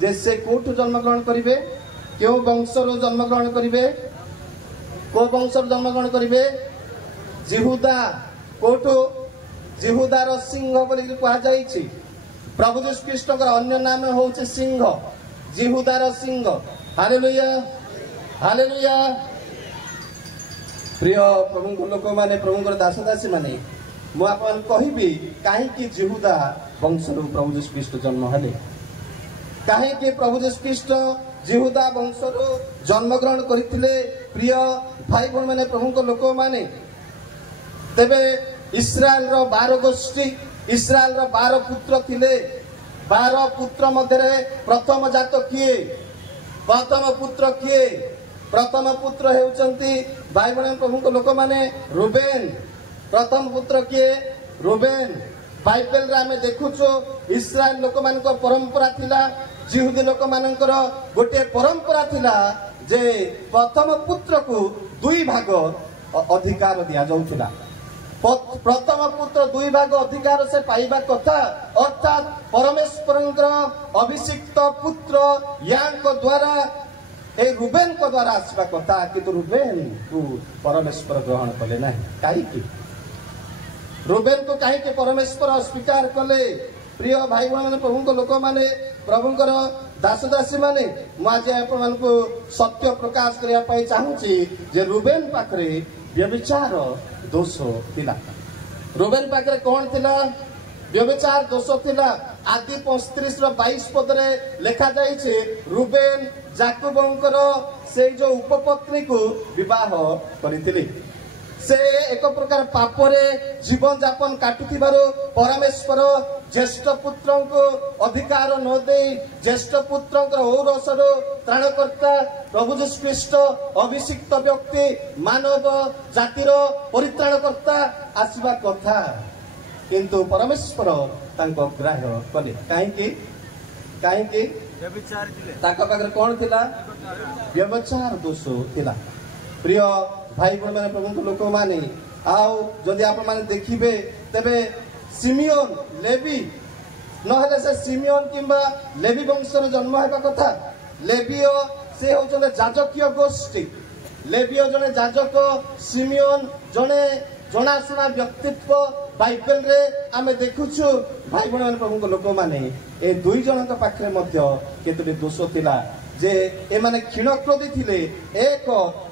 जे से कोठु जन्मग्रहण करिवे केउ वंशर जन्मग्रहण करिवे को वंशर जन्मग्रहण करिवे जिहुदा कोठु जिहुदार सिंह बोली कहा जाइछि प्रभु यीशु ख्रीष्टकर अन्य नाम होउछि सिंह जिहुदार सिंह हालेलुया हालेलुया प्रिय प्रभु लोक माने प्रभुଙ୍କର दास दासी माने मु आपन कहिबी काहे कि जिहुदा वंशरु प्रभु यीशु ख्रीष्ट जन्म हले काहे कि प्रभु यीशु ख्रीष्ट जिहुदा वंशरु जन्म ग्रहण करथिले प्रिय भाई बहन माने प्रभुଙ୍କ लोक माने तेबे इस्राएल रो 12 गोष्ठी इस्राएल रो 12 पुत्र थिले 12 पुत्र मध्यरे प्रथम जात किए प्रथम पुत्र किए प्रथम पुत्र हेउचंती भाई बहन प्रभुଙ୍କ लोक माने रूबेन प्रथम पुत्र किए रूबेन बाइबल रे हमें देखुछो इस्राएल लोक मानक परंपरा थिला जिहुदी लोक मानकर गोटे परंपरा थिला जे प्रथम पुत्र को दुई भाग अधिकार दिया जाउथिला प्रथम पुत्र दुई भाग अधिकार से पाइबा कथा अर्थात परमेश्वरंकर अभिषिक्त पुत्र यांक द्वारा ए रूबेन को द्वारा आसवा कथा किंतु रूबेन को परमेश्वर ग्रहण कले नहीं काहे कि रूबेन को काहे कि परमेश्वर अस्वीकार कले प्रिय भाई बहन प्रभुଙ୍କ लोक माने प्रभुଙ୍କର दास दासी माने मु आज आपण मानको सत्य प्रकाश करिया पाई चाहूची जे रूबेन पाखरे व्यभिचार दोष थिला रूबेन पाखरे कोन थिला व्यभिचार दोष थिला आदि 35 रो 22 पद रे लिखा जाई छे रूबेन जाकूबंकर से जो उपपत्नी को विवाह करिथिले से एक प्रकार पापरे जीवन यापन काटुथिबारो परमेश्वर ज्येष्ठ पुत्र को अधिकार न दे ज्येष्ठ पुत्र औरसर त्राणकर्ता प्रभु यीशु ख्रीष्ट अभिषिक्त व्यक्ति मानव जातिर परित्राणकर्ता आसवा कथा किंतु परमेश्वर तांको ग्राह्य कले काहेकि काहेकि व्यभिचार थिले ताका पाखरे कोन थिला व्यभिचार दोष थिला प्रिय भाई बहन माने प्रभु लोक माने आउ जदि आप माने देखिबे तबे सिमियोन लेवी नहले से सिमियोन किंबा लेवी वंशर जन्म हेबा कथा लेवीय से होचले जाजकीय गोष्ठी लेवीय जने जाजक सिमियोन जने जनाशुना व्यक्तित्व बाइबल रे आमे देखुछु भाई बहन माने प्रभु लोक माने ए दुई जनक पाखरे मध्य केतुले दोष थिला जे ए माने क्षीणक्रोधी थिले एक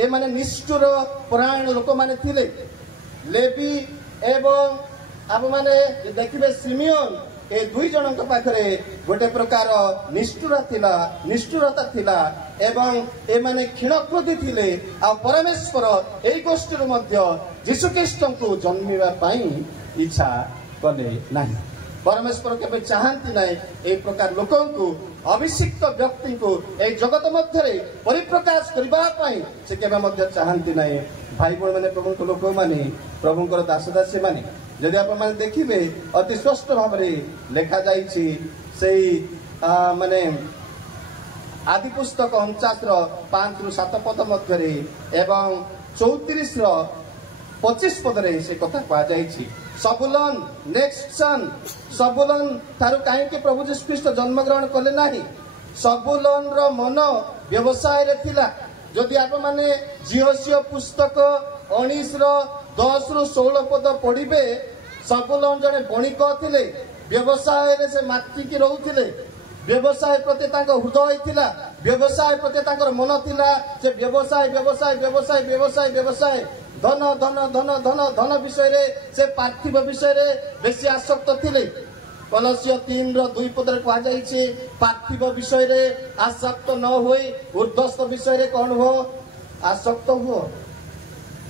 ए माने निष्ठुर परायण लोक माने थिले लेवी एवं आप माने देखिबे सिमियोन ए दुई जनक पाखरे गोटे प्रकार निष्ठुरता थिला एवं ए माने क्षीणक्रोधी थिले आ परमेश्वर एई गोष्ठी मध्य यीशु ख्रीष्ट को जन्मिबा पाई इच्छा कले नाही परमेश्वर केबे चाहंती नाही ए प्रकार लोकों को अभिषिक्त व्यक्ति को ए जगत मध्य परिप्रकाश करबा पाई से केबे मध्य चाहंती नाही भाई बहन माने प्रभु लोक माने प्रभुଙ୍କର दास दासी माने यदि आप माने देखिबे अति स्पष्ट भाव रे लिखा जाईछि सेही माने आदि पुस्तक 49 रो 5 रु 7 पद मध्य रे एवं 34 रो 25 पद रे से कथा कहा जाईछि सबुलन नेक्स्ट सन सबुलन थारु काहे के प्रभु यीशु ख्रीष्ट जन्म ग्रहण कले नाही सबुलन रो मन व्यवसाय रे थिला जदि आप माने जियोसियो पुस्तक 19 रो 10 रु 16 पद पढिबे सबुलन जने बणिक थिले व्यवसाय रे से माटी की रहउथिले व्यवसाय प्रति तांको हृदय थिला व्यवसाय प्रति तांकर मन थिला से व्यवसाय व्यवसाय व्यवसाय व्यवसाय व्यवसाय धन धन धन धन धन विषय रे से पार्थिव विषय रे बेसी आसक्त थिले कलसिय 3 रो 2 पद रे कहा जाई छै पार्थिव विषय रे आसक्त न होई ऊर्ध्वस्थ विषय रे कोन हो आसक्त हो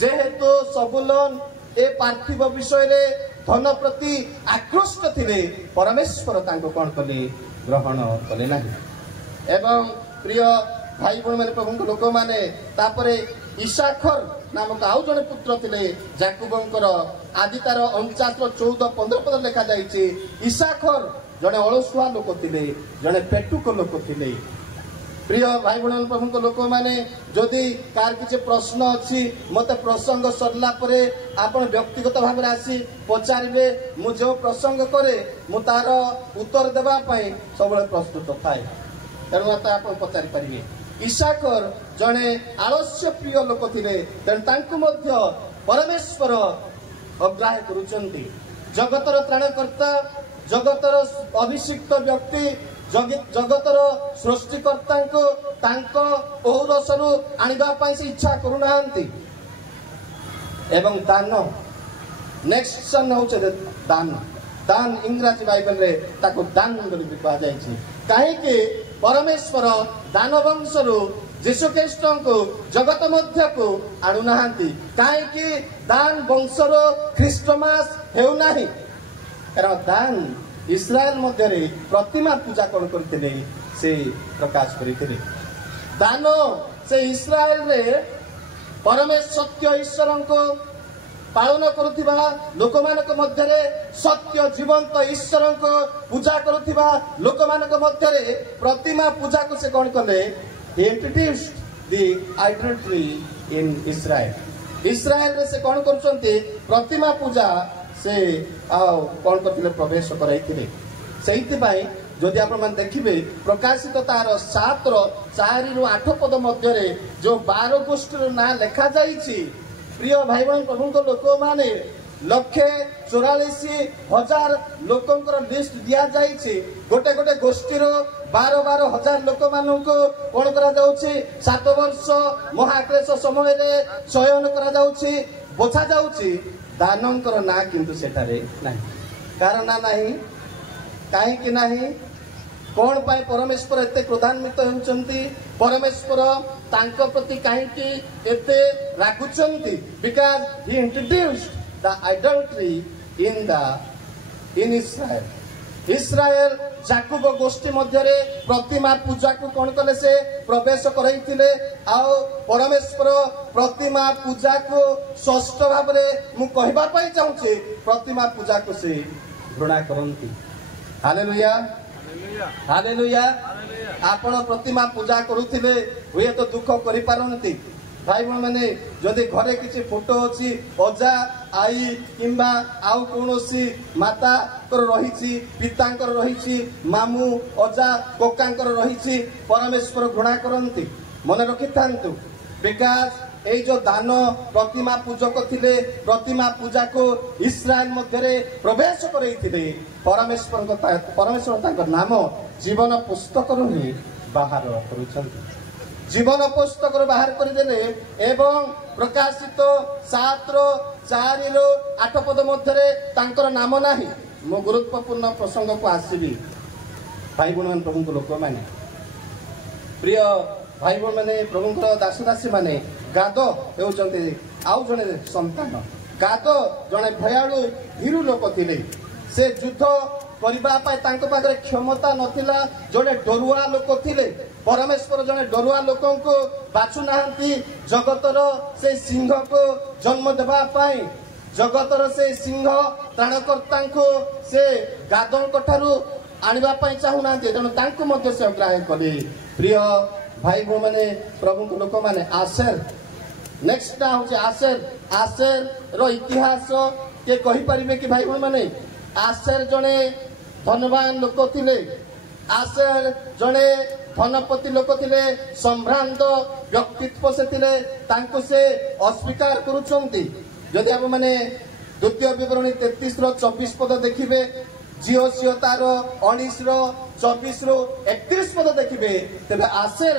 जेहेतु सबुलन ए पार्थिव विषय रे धन प्रति आकृष्ट थिले परमेश्वर तांको कोन कले ग्रहण कले नाही एवं प्रिय भाई बहन माने प्रभु लोक माने तापरे इसाखर नामक आउ जने पुत्र थिले जाकूबंकर आदि तार 49 रो 14 15 पद लिखा जाई छै इसाखर जने अलसुआ लोक थिले जने पेटुक लोक थिले प्रिय भाई बहन प्रभु लोक माने जदि कार किछ प्रश्न अछि मते प्रसंग सरला परे आपण व्यक्तिगत भाव रे आसी पचारिबे मु जो प्रसंग करे मु तार उत्तर देबा पई सबले प्रस्तुत थाए तेणु आप पचारि पारे इसाकर जड़े आलस्य प्रिय लोक थे तेणु परमेश्वर अग्राह्य करुचंती जगतर त्राणकर्ता जगतर अभिषिक्त व्यक्ति जगतर सृष्टिकर्ता को ओरसरु आनिबा से इच्छा करूना एवं दान नेक्स्ट सन हूँ दान दान इंग्राजी बाइबल रे ताको दान कहा जाए कहीं परमेश्वर दान वंशरु जीशु ख्रीष्ट को जगत मध्य को आणुना कहीं दान वंशर ख्रीष्टमास हेउना कारण दान इस्राएल मध्य प्रतिमा पूजा कौन करते से प्रकाश करते दान से इस्राएल रे परमेश्वर सत्य ईश्वर को पालन करुथिबा लोक मानक मध्य सत्य जीवंत ईश्वर को पूजा करुथिबा लोक मानक मध्य प्रतिमा पूजा को से कौन कले इंट्रोड्यूस्ड द आइडोलट्री इन इस्राएल इस्राएल रे से कौन करूछंती प्रतिमा पूजा से कौन करथिले प्रवेश कराइथिले सेहिति पई जदि आपण मन देखिबे प्रकाशित तार 7 रो 4 रु 8 पद मध्य जो 12 गोष्ठी ना लिखा जाइछि प्रिय भाई बहन प्रभु को लोक माने 1,44,000 लोकंकर लिस्ट दिया जाइछि गोटे गोटे गोष्ठी रो 12,000 लोक मानन को कोन करा जाउछि 7 वर्ष महाक्लेश समय रे चयन करा जाउछि बोछा जाउछि दानंकर ना किंतु सेठारे नाही कारण ना नाही काहे कि नाही कौन पाए परमेश्वर एते क्रोधान्वित होउचंती परमेश्वर तांको प्रति काहे कि एते रागुचंती because he introduced the idolatry in Israel जाकुब गोष्ठी मध्य प्रतिमा पूजा को कौन कले से प्रवेश करैथिले आउ परमेश्वर प्रतिमा पूजा को स्पष्ट भाव मु कहबा पई चाहूची प्रतिमा पूजा को से घृणा करंती हालेलुया हालेलुया आपण प्रतिमा पूजा करुथिले हुए तो दुख करि पारंती भाई बहन मैंने जदि घरे किसी फोटो अच्छी अजा आई किंबा आउ कौनसी माता रही पितांकर रही मामू अजा कोकांकर रही परमेश्वर घृणा करती मन रखि था बिकॉज ए जो दान प्रतिमा पूजक थिले प्रतिमा पूजा को इस्राएल मध्य प्रवेश करते परमेश्वर नाम जीवन पुस्तक ही बाहर कर जीवन पुस्तक बाहर करदेले एवं प्रकाशित 7:4-8 पद मध्य नाम नाही मो गुरुत्वपूर्ण प्रसंग को आसबी भाई बहन प्रभु लोक माने प्रिय भाई बहन मैंने प्रभु दासदासी माने गाद होउचंती आउ जने संतान गाद जने भयालु हिरु लोक थिले से युद्ध करबा पाए तांको पाखरे क्षमता नथिला जने डरुआ लोक थिले परमेश्वर जने डरुआ लोक को बाछु नाहंती जगतर से सिंह को जन्म देबा पाए जगतर से सिंह त्राणकर्ता को से गादन कठारु आनिबा पाए चाहू नाहंती जने तांको मध्य से अग्राह्य कले प्रिय भाई भो माने प्रभु को लोक माने आशेर नेक्स्ट टा होचे आशेर रो इतिहास के कहि परिबे कि भाई भो माने आशेर जने धनवान लोक थिले आशेर जने धनपति लोक थिले संभ्रांत व्यक्तित्व से थिले तांको से अस्वीकार करूछंती जदि आप माने द्वितीय विवरणी 33:24 पद देखिबे जियो सियो तार 19:24-31 पद देखिबे तबे आशेर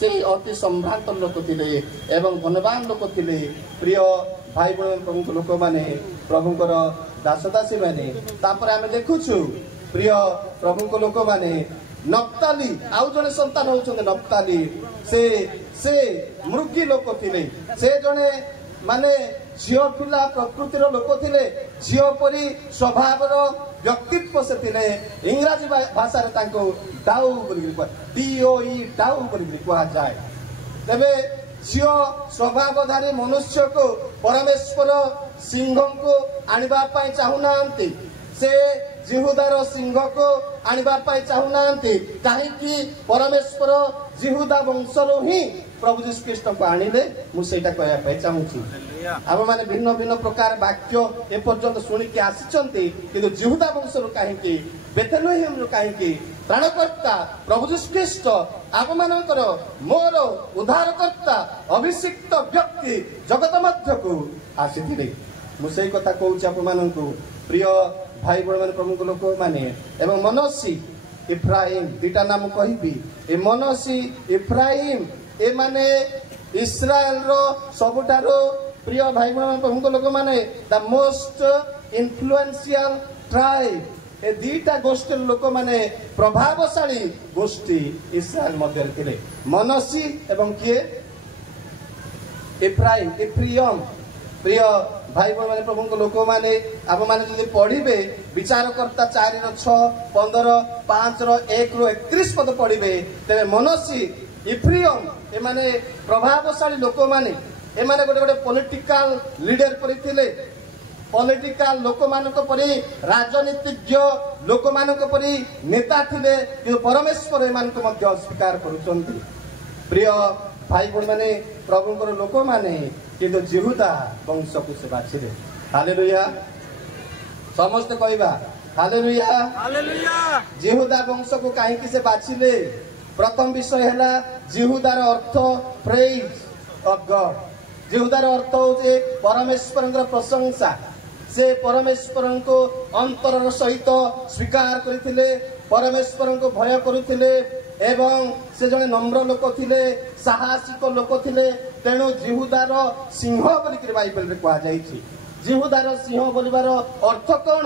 से अति संभ्रांत लोक थिले एवं धनवान लोक थिले प्रिय भाई बहन प्रभु लोक माने प्रभुकर दासदासी माने तापर आमे देखुछु प्रिय प्रभु को लोक माने नप्ताली आउ जने संतान होउछन नप्ताली से मृगी लोक थिले से जने माने झियो पिला प्रकृतिर लोक थिले झियो परी स्वभावर व्यक्तित्व से थिले इंग्राजी भाषा रे तांको डाउ बोली DOE डाउ बोली कहा जाए तबे झियो स्वभावधारी मनुष्य को परमेश्वर सिंह को आनिबा पाए चाहू नांती से जिहुदार सिंह को आनिबा पाए चाहू नांती काहे कि परमेश्वर जिहुदा वंशरो ही प्रभु यीशु ख्रीष्ट को आनिले मु सेटा कहया पाए चाहूची आप माने भिन्न भिन्न प्रकार वाक्य ए पर्यंत सुनि के आसीचंती किंतु जिहुदा वंशरो काहे कि बेथलेहेम रो काहे कि ତ୍ରାଣକର୍ତ୍ତା ପ୍ରଭୁ ଯୀଶୁ ଖ୍ରୀଷ୍ଟ ଆମମାନଙ୍କର ମୋର ଉଦ୍ଧାରକର୍ତ୍ତା ଅଭିଷିକ୍ତ ବ୍ୟକ୍ତି ଜଗତ ମଧ୍ୟକୁ ଆସିଥିଲେ। ମୁଁ ସେଇ କଥା କହୁଛି ଆପଣମାନଙ୍କୁ ପ୍ରିୟ ଭାଇ ଭଉଣୀମାନେ ପ୍ରମୁଖ ଲୋକମାନେ ଏବଂ ମନୋସି ଇଫ୍ରାଇମ ଦିଟା ନାମ କହିବି। ଏ ମନୋସି ଇଫ୍ରାଇମ ଏମାନେ ଇସ୍ରାଏଲର ସବୁଠାରୁ ପ୍ରିୟ ଭାଇ ଭଉଣୀ ପ୍ରମୁଖ ଲୋକମାନେ ଦ ମୋଷ୍ଟ ଇନଫ୍ଲୁଏନ୍ସିଆଲ ଟ୍ରାଇବ। ଏ ଦିଟା ଗୋଷ୍ଠୀର ଲୋକମାନେ ପ୍ରଭାବଶାଳୀ ଗୋଷ୍ଠୀ ଇସ୍ରାଏଲ ମଧ୍ୟରେ ଥିଲେ। ମନୋସି ଏବଂ କିଏ? ଇଫ୍ରାଇମ ଇଫ୍ରିୟମ। ପ୍ରିୟ ଭାଇ ଭଉଣୀମାନେ ପ୍ରଭୁଙ୍କ ଲୋକମାନେ ଆପଣମାନେ ଯଦି ପଢିବେ ବିଚାରକର୍ତ୍ତା 4:6-15-5-1-31 ପଦ ପଢିବେ ତେବେ ମନୋସି ଇଫ୍ରିୟମ ଏମାନେ ପ୍ରଭାବଶାଳୀ ଲୋକମାନେ। ଏମାନେ ଗୋଟେ ଗୋଟେ ପଲିଟିକାଲ ଲିଡର ପରି ଥିଲେ। ପଲିଟିକାଲ ଲୋକମାନଙ୍କ ପରି ରାଜନୀତିଜ୍ଞ ଲୋକମାନଙ୍କ ପରି ନେତା ଥିଲେ କିନ୍ତୁ ପରମେଶ୍ୱର ଏମାନଙ୍କୁ ମଧ୍ୟ ସ୍ୱୀକାର କରୁଛନ୍ତି। ପ୍ରିୟ ଭାଇ ଭଉଣୀମାନେ ପ୍ରଭୁଙ୍କର ଲୋକମାନେ କିନ୍ତୁ ଜିହୁଦା ବଂଶକୁ ସେ ବାଛିଲେ। ହାଲେଲୁୟା ସମସ୍ତେ କହିବା ହାଲେଲୁୟା। ଜିହୁଦା ବଂଶକୁ କାହିଁକି ସେ ବାଛିଲେ? ପ୍ରଥମ ବିଷୟ ହେଲା ଜିହୁଦାର ଅର୍ଥ ପ୍ରେଜ ଅଫ ଗଡ। ଜିହୁଦାର ଅର୍ଥ ହଉଛି ପରମେଶ୍ୱରଙ୍କର ପ୍ରଶଂସା। ସେ ପରମେଶ୍ୱରଙ୍କୁ ଅନ୍ତରର ସହିତ ସ୍ୱୀକାର କରିଥିଲେ, ପରମେଶ୍ୱରଙ୍କୁ ଭୟ କରୁଥିଲେ ଏବଂ ସେ ଜଣେ ନମ୍ର ଲୋକ ଥିଲେ, ସାହସିକ ଲୋକ ଥିଲେ। ତେଣୁ ଜିହୁଦାର ସିଂହ ବୋଲିକରି ବାଇବେଲରେ କୁହାଯାଇଛି। ଜିହୁଦାର ସିଂହ ବୋଲିବାର ଅର୍ଥ କଣ?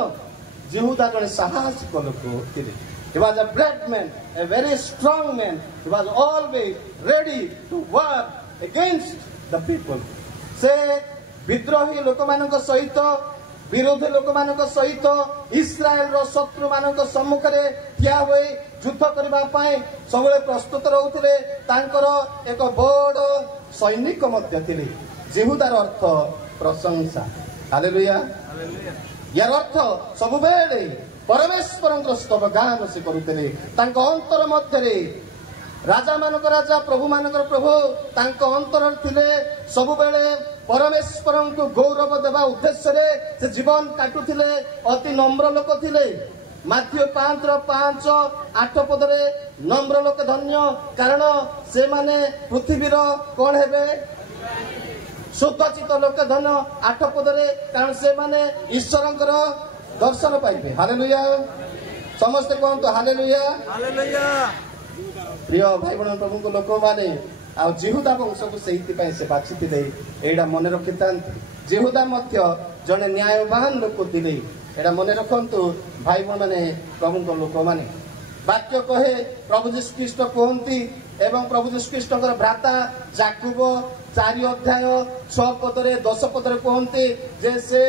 ଜିହୁଦା ଜଣେ ସାହସିକ ଲୋକ ଥିଲେ। He was a brave man, a very strong man. He was always ready to work against the people. ସେ ବିଦ୍ରୋହୀ ଲୋକମାନଙ୍କ ସହିତ ବିରୋଧୀ ଲୋକମାନଙ୍କ ସହିତ ଇସ୍ରାଏଲର ଶତ୍ରୁମାନଙ୍କ ସମ୍ମୁଖରେ ଠିଆ ହୋଇ ଯୁଦ୍ଧ କରିବା ପାଇଁ ସବୁବେଳେ ପ୍ରସ୍ତୁତ ରହୁଥିଲେ। ତାଙ୍କର ଏକ ବଡ଼ ସୈନିକ ମଧ୍ୟ ଥିଲେ। ଜିହୁଦାର ଅର୍ଥ ପ୍ରଶଂସା। ହାଲେଲୁୟା। ୟାର ଅର୍ଥ ସବୁବେଳେ ପରମେଶ୍ୱରଙ୍କର ସ୍ତବ ଗାନ ସେ କରୁଥିଲେ। ତାଙ୍କ ଅନ୍ତର ମଧ୍ୟରେ ରାଜାମାନଙ୍କ ରାଜା ପ୍ରଭୁମାନଙ୍କର ପ୍ରଭୁ ତାଙ୍କ ଅନ୍ତରରେ ଥିଲେ। ସବୁବେଳେ ପରମେଶ୍ୱରଙ୍କୁ ଗୌରବ ଦେବା ଉଦ୍ଦେଶ୍ୟରେ ସେ ଜୀବନ କାଟୁଥିଲେ। ଅତି ନମ୍ର ଲୋକ ଥିଲେ। ମାଥ୍ୟୁ 5:5-8 ପଦରେ ନମ୍ର ଲୋକ ଧନ୍ୟ କାରଣ ସେମାନେ ପୃଥିବୀର କଣ ହେବେ? ସୁତଚିତ ଲୋକ ଧନ୍ୟ 8 ପଦରେ କାରଣ ସେମାନେ ଈଶ୍ୱରଙ୍କର ଦର୍ଶନ ପାଇବେ। ହାଲେଲୁୟା ସମସ୍ତେ କୁହନ୍ତୁ ହାଲେଲୁୟା। ପ୍ରିୟ ଭାଇ ଭଉଣୀ ପ୍ରଭୁଙ୍କ ଲୋକମାନେ ଆଉ ଜିହୁଦା ବଂଶକୁ ସେଇଥିପାଇଁ ସେ ବାଛିଥିଲେ। ଏଇଟା ମନେ ରଖିଥାନ୍ତି। ଜିହୁଦା ମଧ୍ୟ ଜଣେ ନ୍ୟାୟବାନ ଲୋକ ଥିଲେ। ଏଇଟା ମନେ ରଖନ୍ତୁ ଭାଇ ଭଉଣୀମାନେ ପ୍ରଭୁଙ୍କ ଲୋକମାନେ। ବାକ୍ୟ କହେ ପ୍ରଭୁ ଯୀଶୁ ଖ୍ରୀଷ୍ଟ କୁହନ୍ତି ଏବଂ ପ୍ରଭୁ ଯୀଶୁ ଖ୍ରୀଷ୍ଟଙ୍କର ଭ୍ରାତା ଯାକୁବ 4:6 ପଦରେ 10 ପଦରେ କୁହନ୍ତି ଯେ ସେ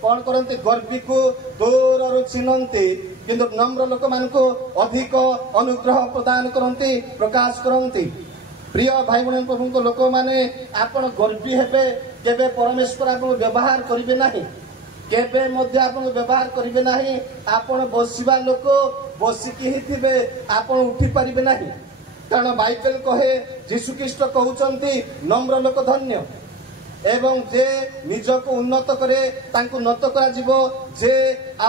କଣ କରନ୍ତି? ଗର୍ବୀକୁ ଦୂରରୁ ଚିହ୍ନନ୍ତି କିନ୍ତୁ ନମ୍ର ଲୋକମାନଙ୍କୁ ଅଧିକ ଅନୁଗ୍ରହ ପ୍ରଦାନ କରନ୍ତି, ପ୍ରକାଶ କରନ୍ତି। ପ୍ରିୟ ଭାଇ ଭଉଣୀ ପ୍ରଭୁଙ୍କ ଲୋକମାନେ ଆପଣ ଗର୍ବୀ ହେବେ କେବେ ପରମେଶ୍ୱର ଆପଣଙ୍କୁ ବ୍ୟବହାର କରିବେ ନାହିଁ। କେବେ ମଧ୍ୟ ଆପଣଙ୍କୁ ବ୍ୟବହାର କରିବେ ନାହିଁ। ଆପଣ ବସିବା ଲୋକ ବସିକି ହିଁ ଥିବେ, ଆପଣ ଉଠି ପାରିବେ ନାହିଁ। କାରଣ ବାଇବେଲ କହେ ଯୀଶୁଖ୍ରୀଷ୍ଟ କହୁଛନ୍ତି ନମ୍ର ଲୋକ ଧନ୍ୟ ଏବଂ ଯେ ନିଜକୁ ଉନ୍ନତ କରେ ତାଙ୍କୁ ନତ କରାଯିବ, ଯେ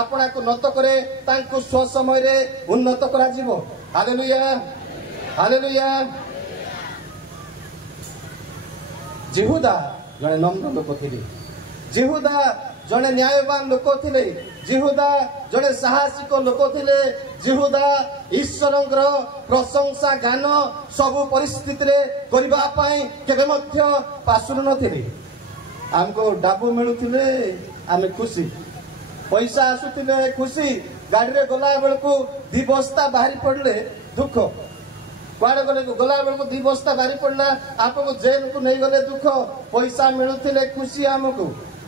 ଆପଣାକୁ ନତ କରେ ତାଙ୍କୁ ସ୍ୱ ସମୟରେ ଉନ୍ନତ କରାଯିବ। Hallelujah hallelujah. ଜିହୁଦା ଜଣେ ନମ୍ର ଲୋକ ଥିଲେ। ଜିହୁଦା ଜଣେ ନ୍ୟାୟବାନ ଲୋକ ଥିଲେ। ଜିହୁଦା ଜଣେ ସାହସିକ ଲୋକ ଥିଲେ। ଜିହୁଦା ଈଶ୍ୱରଙ୍କର ପ୍ରଶଂସା ଗାନ ସବୁ ପରିସ୍ଥିତିରେ କରିବା ପାଇଁ କେବେ ମଧ୍ୟ ପାଶୁରୁ ନଥିଲେ। ଆମକୁ ଡାବୁ ମିଳୁଥିଲେ ଆମେ ଖୁସି, ପଇସା ଆସୁଥିଲେ ଖୁସି, ଗାଡିରେ ଗଲା ବେଳକୁ 2 ବସ୍ତା ବାହାରି ପଡିଲେ ଦୁଃଖ। କୁଆଡେ ଗଲେ ଗଲା ବେଳକୁ 2 ବସ୍ତା ବାହାରି ପଡିଲା ଆପଣଙ୍କୁ ଜେଲକୁ ନେଇଗଲେ ଦୁଃଖ। ପଇସା ମିଳୁଥିଲେ ଖୁସି ଆମକୁ।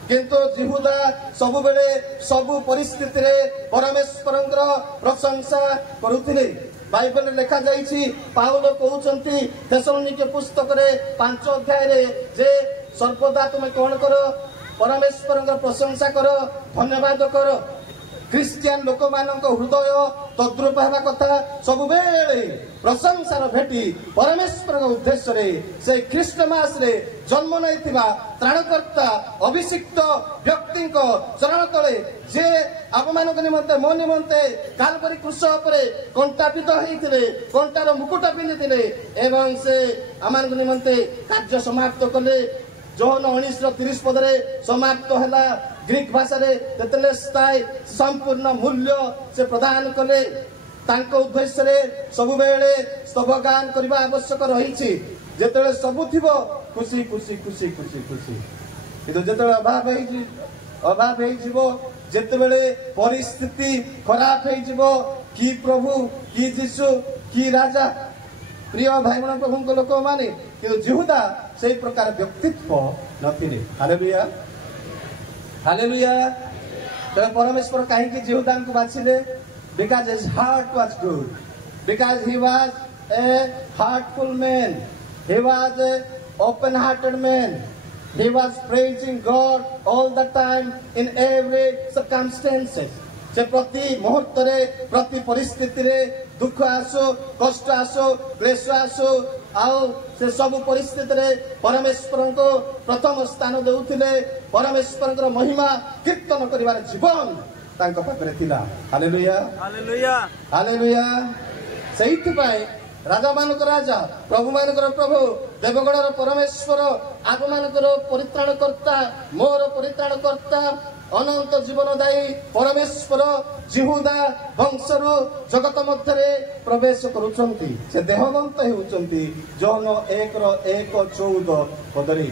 କିନ୍ତୁ ଜିହୁଦା ସବୁବେଳେ ସବୁ ପରିସ୍ଥିତିରେ ପରମେଶ୍ୱରଙ୍କର ପ୍ରଶଂସା କରୁଥିଲେ। ବାଇବେଲରେ ଲେଖାଯାଇଛି ପାଉଲ କହୁଛନ୍ତି ତେସଲୋନିକେ ପୁସ୍ତକରେ 5 ଅଧ୍ୟାୟରେ ଯେ ସର୍ବଦା ତୁମେ କଣ କର? ପରମେଶ୍ୱରଙ୍କର ପ୍ରଶଂସା କର, ଧନ୍ୟବାଦ କର। ଖ୍ରୀଷ୍ଟିଆନ ଲୋକମାନଙ୍କ ହୃଦୟ तद्रूप हेबा कथा सब बेले प्रशंसार भेटी परमेश्वर उद्देश्य से ख्रीष्टमास रे जन्म नैथिबा त्राणकर्ता अभिषिक्त व्यक्ति चरण तले जे आप मानक निमंते मो निमंते कालवरी क्रूस उपरे कंटापित होइथिले कंटार मुकुट पिंधिथिले एवं से आमान निमंते कार्य समाप्त कले जोहन 19:30 पदरे समाप्त हैला ग्रीक भाषा रे तेतलेस्ताय संपूर्ण मूल्य से प्रदान कले तांको उद्देश्य रे सब बेले स्तवगान करबा आवश्यक रहिछि जेतेले सब थिबो खुशी खुशी खुशी खुशी खुशी किंतु जेतेले अभाव हे जीवो जेतेबेले परिस्थिति खराब हे जीवो की प्रभु की यीशु की राजा प्रिय भाई बहन प्रभु को लोक माने किंतु यहूदा से प्रकार व्यक्तित्व नथिले हालेलुया हालेलुया तो परमेश्वर कहीं कि यहूदा को बाछिले because his heart was good because he was a heartful man he was a open hearted man he was praising God all the time in every circumstances से प्रति मुहूर्त रे प्रति परिस्थिति रे दुख आसो कष्ट आसो क्लेश आसो आओ से सब परिस्थिति रे परमेश्वर को प्रथम स्थान देउथिले परमेश्वर को महिमा कीर्तन करिवार जीवन तांको पाखरे थिला हालेलुया हालेलुया हालेलुया सेहिति पाए राजा मानक राजा प्रभु मानक प्रभु देवगणर परमेश्वर आप मानक परित्राणकर्ता मोर परित्राणकर्ता अनंत जीवनदायी परमेश्वर जिहुदा वंशरु जगत मध्यरे प्रवेश करुछंती से देहवंत हेउछंती जोहन 1:1:14 पदरी।